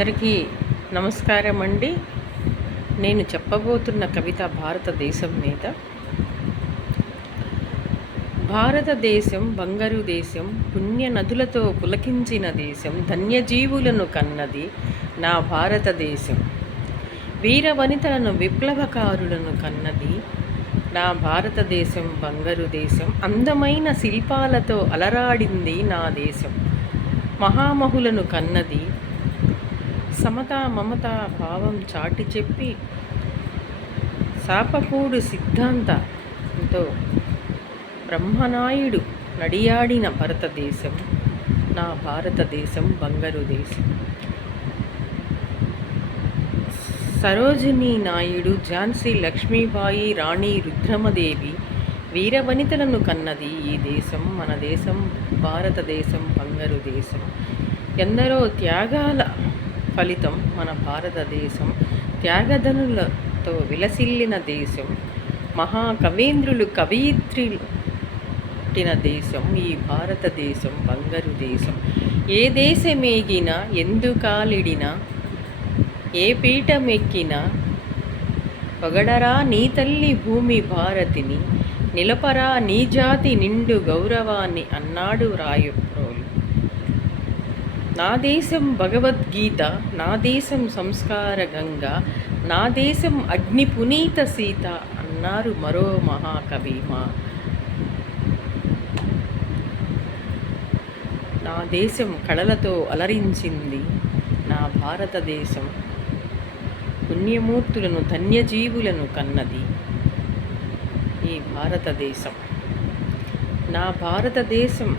అందరికీ నమస్కారం అండి. నేను చెప్పబోతున్న కవిత భారతదేశం మీద. భారతదేశం బంగారు దేశం, పుణ్య నదులతో పులకించిన దేశం, ధన్యజీవులను కన్నది నా భారతదేశం. వీర వనితలను విప్లవకారులను కన్నది నా భారతదేశం బంగారు దేశం. అందమైన శిల్పాలతో అలరాడింది నా దేశం. మహామహులను కన్నది, సమతా మమతా భావం చాటి చెప్పి శాపకూడు సిద్ధాంతంతో బ్రహ్మనాయుడు నడియాడిన భారతదేశం నా భారతదేశం బంగారు దేశం. సరోజినీ నాయుడు, ఝాన్సీ లక్ష్మీబాయి, రాణి రుద్రమదేవి వీరవనితలను కన్నది ఈ దేశం, మన దేశం భారతదేశం బంగారు దేశం. ఎందరో త్యాగాల ఫలితం మన భారతదేశం, త్యాగధనులతో విలసిల్లిన దేశం, మహాకవీంద్రులు కవయిత్రులు పుట్టిన దేశం ఈ భారతదేశం బంగారు దేశం. ఏ దేశమేగినా ఎందుకాలిడినా, ఏ పీఠమెక్కినా పొగడరా నీ తల్లి భూమి భారతిని, నిలపరా నీ జాతి నిండు గౌరవాన్ని అన్నాడు రాయప్రోలు. నా దేశం భగవద్గీత, నా దేశం సంస్కార గంగ, నా దేశం అగ్ని పునీత సీత అన్నారు మరో మహాకవి. నా దేశం కళలతో అలరించింది నా భారతదేశం. పుణ్యమూర్తులను ధన్యజీవులను కన్నది ఈ భారతదేశం. నా భారతదేశం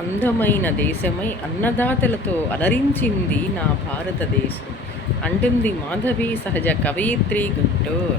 అందమైన దేశమై అన్నదాతలతో అలరించింది నా భారతదేశం అంటుంది మాధవి సహజ కవయిత్రి గుంటూరు.